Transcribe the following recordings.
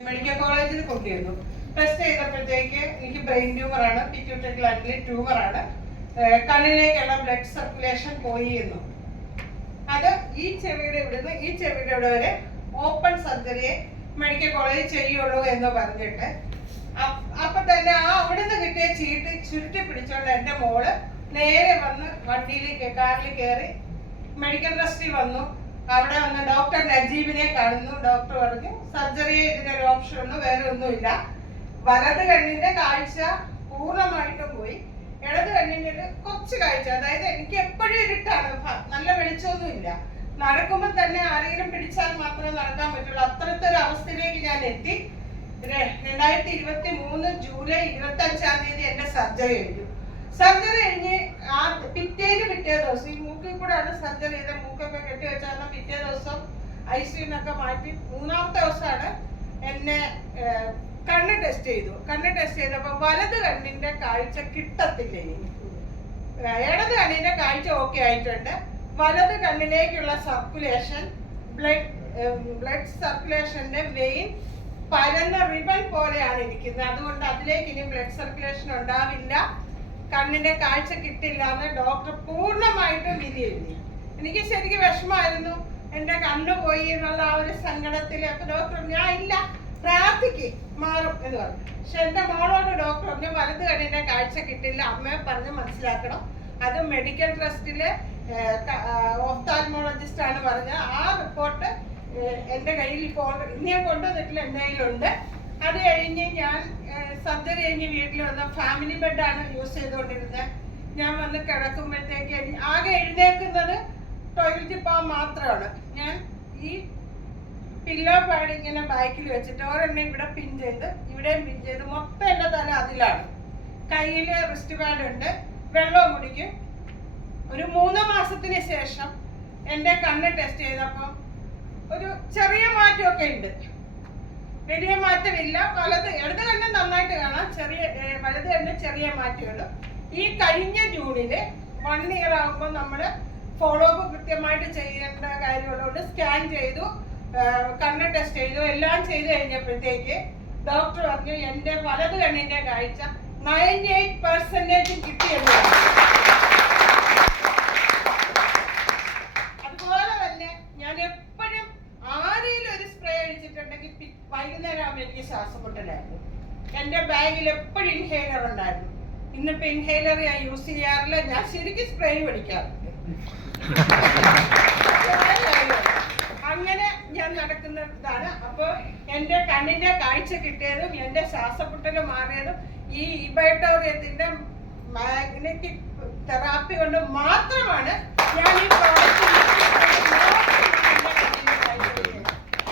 Medical കോളേജിൽ കൊണ്ടിരുന്നു test ചെയ്തപ്പോഴത്തേക്ക് എനിക്ക് ബ്രെയിൻ ട്യൂമറാണ് പിറ്റ്യൂട്ടറി ഗ്ലാൻഡിലെ ഏഹ് കണ്ണിലേക്കുള്ള ബ്ലഡ് സർക്കുലേഷൻ പോയി എന്നു. അത് ഈ ചെവിയുടെ ഇവിടുന്ന് ഈ ചെവിയുടെ ഇവിടെ വരെ ഓപ്പൺ സർജറിയെ മെഡിക്കൽ കോളേജിൽ ചെയ്യുള്ളൂ എന്ന് പറഞ്ഞിട്ട് അപ്പൊ തന്നെ ആ അവിടുന്ന് കിട്ടിയ ചീട്ട് ചുരുട്ടി പിടിച്ചോണ്ട് എന്റെ മോൾ നേരെ വന്ന് വണ്ടിയിൽ കാറിൽ കയറി മെഡിക്കൽ ട്രസ്റ്റിൽ വന്നു. അവിടെ വന്ന ഡോക്ടർ നജീബിനെ കാണുന്നു. ഡോക്ടർ പറഞ്ഞു സർജറി ഇതിനൊരു ഓപ്ഷൻ ഒന്നും വേറെ ഒന്നുമില്ല. വലത് കണ്ണിന്റെ കാഴ്ച പൂർണമായിട്ടും പോയി. ഇടത് കണ്ണിന്റെ ഒരു കുറച്ച് കാഴ്ച. അതായത് എനിക്ക് എപ്പോഴും ഇരുട്ടാണ്. നല്ല വെളിച്ചമൊന്നും ഇല്ല. നടക്കുമ്പോൾ തന്നെ ആരെങ്കിലും പിടിച്ചാൽ മാത്രമേ നടക്കാൻ പറ്റുള്ളൂ. അത്രത്തെ ഒരു അവസ്ഥയിലേക്ക് ഞാൻ എത്തി. രണ്ടായിരത്തി ഇരുപത്തി മൂന്ന് ജൂലൈ ഇരുപത്തി അഞ്ചാം തീയതി എന്റെ സർജറി കഴിഞ്ഞു. സർജറി കഴിഞ്ഞ് ആ പിറ്റേന്ന് പിറ്റേ ദിവസം ഈ മൂക്കിൽ കൂടെയാണ് സർജറി ചെയ്ത മൂക്കൊക്കെ കെട്ടി വെച്ചാൽ പിറ്റേ ദിവസം ഐ സിന്നൊക്കെ മാറ്റി മൂന്നാമത്തെ ദിവസമാണ് എന്നെ കണ്ണ് ടെസ്റ്റ് ചെയ്തു. കണ്ണ് ടെസ്റ്റ് ചെയ്തപ്പോൾ വലത് കണ്ണിന്റെ കാഴ്ച കിട്ടത്തില്ല? ഇനി ഇടത് കണ്ണിന്റെ കാഴ്ച ഓക്കെ ആയിട്ടുണ്ട്. വലത് കണ്ണിലേക്കുള്ള സർക്കുലേഷൻ ബ്ലഡ് ബ്ലഡ് സർക്കുലേഷന്റെ വെയിൻ പരന്ന റിബൺ പോലെയാണ് ഇരിക്കുന്നത്. അതുകൊണ്ട് അതിലേക്ക് ഇനി ബ്ലഡ് സർക്കുലേഷൻ ഉണ്ടാവില്ല. കണ്ണിന്റെ കാഴ്ച കിട്ടില്ല എന്ന് ഡോക്ടർ പൂർണമായിട്ടും വിധി എഴുതി. എനിക്ക് ശരിക്കും വിഷമായിരുന്നു എന്റെ കണ്ണു പോയി എന്നുള്ള ആ ഒരു സങ്കടത്തിൽ അപ്പൊ ഡോക്ടർ ഞാൻ ഇല്ല പ്രാർത്ഥിക്ക് മാറും എന്ന് പറഞ്ഞു. പക്ഷെ എന്റെ മോളോട് ഡോക്ടർ പറഞ്ഞു വലത് കണ്ണിന്റെ കാഴ്ച കിട്ടില്ല. അമ്മയെ പറഞ്ഞ് മനസ്സിലാക്കണം. അത് മെഡിക്കൽ ട്രസ്റ്റിലെ ഓഫ്താൽമോളജിസ്റ്റ് ആണ് പറഞ്ഞത്. ആ റിപ്പോർട്ട് എന്റെ കയ്യിൽ ഇപ്പോൾ ഇന്നേ കൊണ്ടുവന്നിട്ടില്ല എന്റെ കയ്യിലുണ്ട്. അത് കഴിഞ്ഞ് ഞാൻ സർജറി കഴിഞ്ഞ് വീട്ടിൽ വന്ന ഫാമിലി ബെഡാണ് യൂസ് ചെയ്തുകൊണ്ടിരുന്നത് ഞാൻ വന്ന് കിടക്കുമ്പോഴത്തേക്ക് ആകെ എഴുന്നേക്കുന്നത് ടോയ്ലറ്റിൽ പോകാൻ മാത്രമാണ്. ഞാൻ ഈ പില്ലോ പാഡ് ഇങ്ങനെ ബാക്കിൽ വെച്ചിട്ട് ഒരെണ്ണം ഇവിടെ പിൻ ചെയ്ത് ഇവിടെയും പിൻ ചെയ്ത് മൊത്തം എന്റെ തല അതിലാണ്. കയ്യിൽ റിസ്റ്റ് പാഡ് ഉണ്ട്. വെള്ളവും കുടിക്കും. ഒരു മൂന്ന് മാസത്തിന് ശേഷം എന്റെ കണ്ണ് ടെസ്റ്റ് ചെയ്തപ്പോൾ ഒരു ചെറിയ മാറ്റമൊക്കെ ഉണ്ട്. വലിയ മാറ്റമില്ല. വലത് ഇടത് കണ്ണ് നന്നായിട്ട് കാണാം. ചെറിയ വലത് കണ്ണ് ചെറിയ മാറ്റമുള്ളൂ. ഈ കഴിഞ്ഞ ജൂണിൽ വൺ ഇയർ ആകുമ്പോൾ നമ്മൾ ഫോളോ അപ്പ് കൃത്യമായിട്ട് ചെയ്യേണ്ട കാര്യമുള്ളതുകൊണ്ട് സ്കാൻ ചെയ്തു കണ്ണ് ടെസ്റ്റ് ചെയ്തു എല്ലാം ചെയ്തു കഴിഞ്ഞപ്പോഴത്തേക്ക് ഡോക്ടർ പറഞ്ഞു എന്റെ വലത് കണ്ണിന്റെ കാഴ്ച നയന്റി എയ്റ്റ് പെർസെന്റേജ് കിട്ടിയെന്ന് പറഞ്ഞു. അതുപോലെ തന്നെ ഞാൻ എപ്പോഴും ആരെങ്കിലും ഒരു സ്പ്രേ അടിച്ചിട്ടുണ്ടെങ്കിൽ പി- വൈകുന്നേരം ആകുമ്പോൾ എനിക്ക് ശ്വാസം മുട്ടലായിരുന്നു എന്റെ ബാഗിൽ എപ്പോഴും ഇൻഹേലർ ഉണ്ടായിരുന്നു. ഇന്നിപ്പോ ഇൻഹേലർ ഞാൻ യൂസ് ചെയ്യാറില്ല. ഞാൻ ശരിക്കും സ്പ്രേ പഠിക്കാറുണ്ട് അങ്ങനെ ഞാൻ നടക്കുന്ന ഇതാണ്. അപ്പൊ എന്റെ കണ്ണിന്റെ കാഴ്ച കിട്ടിയതും എന്റെ ശ്വാസമുട്ടൽ മാറിയതും ഈ ഇബൈട്ടോറിയത്തിന്റെ മാഗ്നറ്റിക് തെറാപ്പി കൊണ്ട് മാത്രമാണ് ഞാൻ ഈ പ്രോഡക്റ്റ്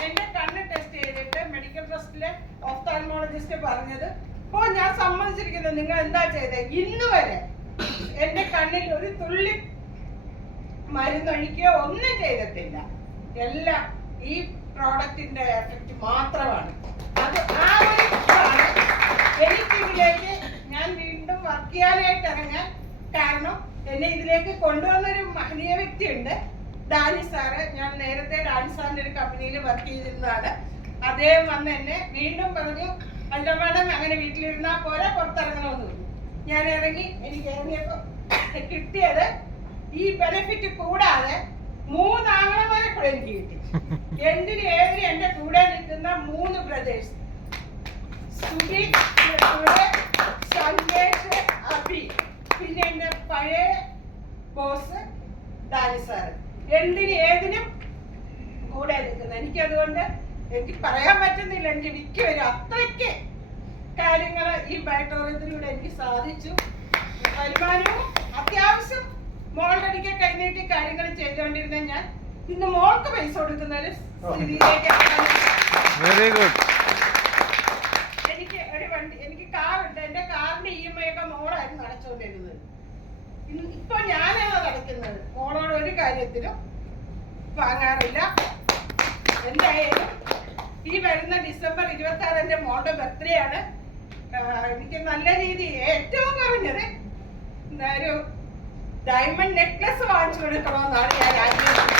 എന്റെ കണ്ണ് ടെസ്റ്റ് ചെയ്തിട്ട് മെഡിക്കൽ ട്രസ്റ്റിലെ ഓഫ്താൽമോളജിസ്റ്റ് പറഞ്ഞത് ഓ ഞാൻ സമ്മതിച്ചിരിക്കുന്നു. നിങ്ങൾ എന്താ ചെയ്തേ? ഇന്ന് വരെ എന്റെ കണ്ണിൽ ഒരു തുള്ളി മരുന്നൊഴിക്കുകയോ ഒന്നും ചെയ്തിട്ടില്ല. എല്ലാം ഈ പ്രോഡക്റ്റിന്റെ എഫക്റ്റ് മാത്രമാണ്. അത് ആ ഒരു എനിക്കിതിലേക്ക് ഞാൻ വീണ്ടും വർക്ക് ചെയ്യാനായിട്ട് ഇറങ്ങാൻ കാരണം എന്നെ ഇതിലേക്ക് കൊണ്ടുവന്നൊരു മഹനീയ വ്യക്തിയുണ്ട്. Danny sir. ഞാൻ നേരത്തെ ഡാനി സാറിന്റെ ഒരു കമ്പനിയിൽ വർക്ക് ചെയ്തിരുന്നതാണ്. അദ്ദേഹം വന്ന് എന്നെ വീണ്ടും പറഞ്ഞു അല്ല മാഡം? അങ്ങനെ വീട്ടിലിരുന്നാ പോലെ പുറത്തിറങ്ങണമെന്ന് പറഞ്ഞു ഞാൻ ഇറങ്ങി എനിക്ക് ഇറങ്ങിയപ്പോ കിട്ടിയത് ഈ ബെനഫിറ്റ് കൂടാതെ മൂന്നാങ്ങളമാരെ കൂടെ എനിക്ക് കിട്ടി. എന്തിന് ഏതിന് എന്റെ കൂടെ നിൽക്കുന്ന മൂന്ന് ബ്രദേഴ്സ് സുബി സന്ദേശ് അഭി. പിന്നെ എന്റെ പഴയ ബോസ് ഡാനി സാറ് എന്തിന് ഏതിനും കൂടെ നിൽക്കുന്നത് എനിക്കതുകൊണ്ട് എനിക്ക് പറയാൻ പറ്റുന്നില്ല എനിക്ക് മിക്ക വരും. അത്രയ്ക്ക് കാര്യങ്ങൾ ഈ ബയോട്ടോറിയത്തിലൂടെ എനിക്ക് സാധിച്ചു. വരുമാനവും അത്യാവശ്യം മോളുടെ കൈനീട്ടി കാര്യങ്ങൾ ചെയ്തുകൊണ്ടിരുന്ന ഞാൻ ഇന്ന് മോൾക്ക് പൈസ കൊടുക്കുന്ന ഒരു സ്ഥിതിയിലേക്ക് വെരി ഗുഡ് എനിക്ക് ഒരു വണ്ടി എനിക്ക് കാറുണ്ട്. എന്റെ കാറിന്റെ ഇ എം ഐ ഒക്കെ മോളായിരുന്നു അടച്ചുകൊണ്ടിരുന്നത്. ഇന്ന് ഇപ്പൊ ഞാനാണ് അടയ്ക്കുന്നത്. മോളോട് ഒരു കാര്യത്തിലും വാങ്ങാറില്ല. എന്തായാലും ഈ വരുന്ന ഡിസംബർ ഇരുപത്തി ആറ് എന്റെ മോളുടെ ബർത്ത്ഡേ ആണ്. എനിക്ക് നല്ല രീതി ഏറ്റവും കുറഞ്ഞത് ഒരു ഡയമണ്ട് നെക്ലസ് വാങ്ങിച്ചു കൊടുക്കണമെന്നാണ് ഞാൻ ആഗ്രഹിക്കുന്നത്.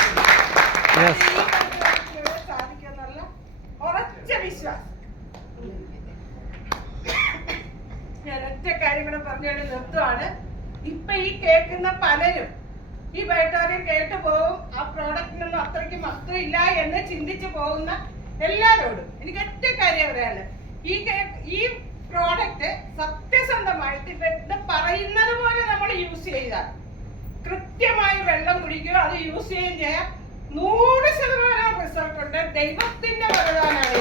സാധിക്കുമെന്നുള്ള ഉറച്ച വിശ്വാസം. ഞാൻ ഒറ്റ കാര്യം കൂടെ പറഞ്ഞുകൊണ്ട് നിർത്തുവാണ്. ഇപ്പൊ ഈ കേൾക്കുന്ന പലരും ഈ ബയോട്ടോറിയം കേട്ട് പോകും. ആ പ്രോഡക്റ്റിനൊന്നും അത്രയ്ക്ക് മഹത്വമില്ല എന്ന് ചിന്തിച്ചു പോകുന്ന എല്ലാരോടും എനിക്ക് ഒറ്റ കാര്യം പറയാനുള്ളത്. ഈ ഈ പ്രോഡക്റ്റ് സത്യസന്ധമായിട്ട് ഇത് പറയുന്നത് പോലെ നമ്മൾ യൂസ് ചെയ്താൽ കൃത്യമായി വെള്ളം കുടിക്കുക അത് യൂസ് ചെയ്യുകയും ചെയ്യാം. നൂറ് ശതമാനം റിസൾട്ട് ഉണ്ട്. ദൈവത്തിന്റെ വരദാനാണ്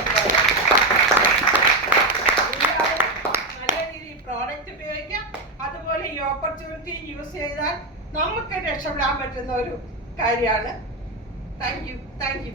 നല്ല രീതിയിൽ പ്രോഡക്റ്റ് ഉപയോഗിക്കാം. അതുപോലെ ഈ ഓപ്പർച്യൂണിറ്റി യൂസ് ചെയ്താൽ നമുക്ക് രക്ഷപ്പെടാൻ പറ്റുന്ന ഒരു കാര്യമാണ്. Thank you thank you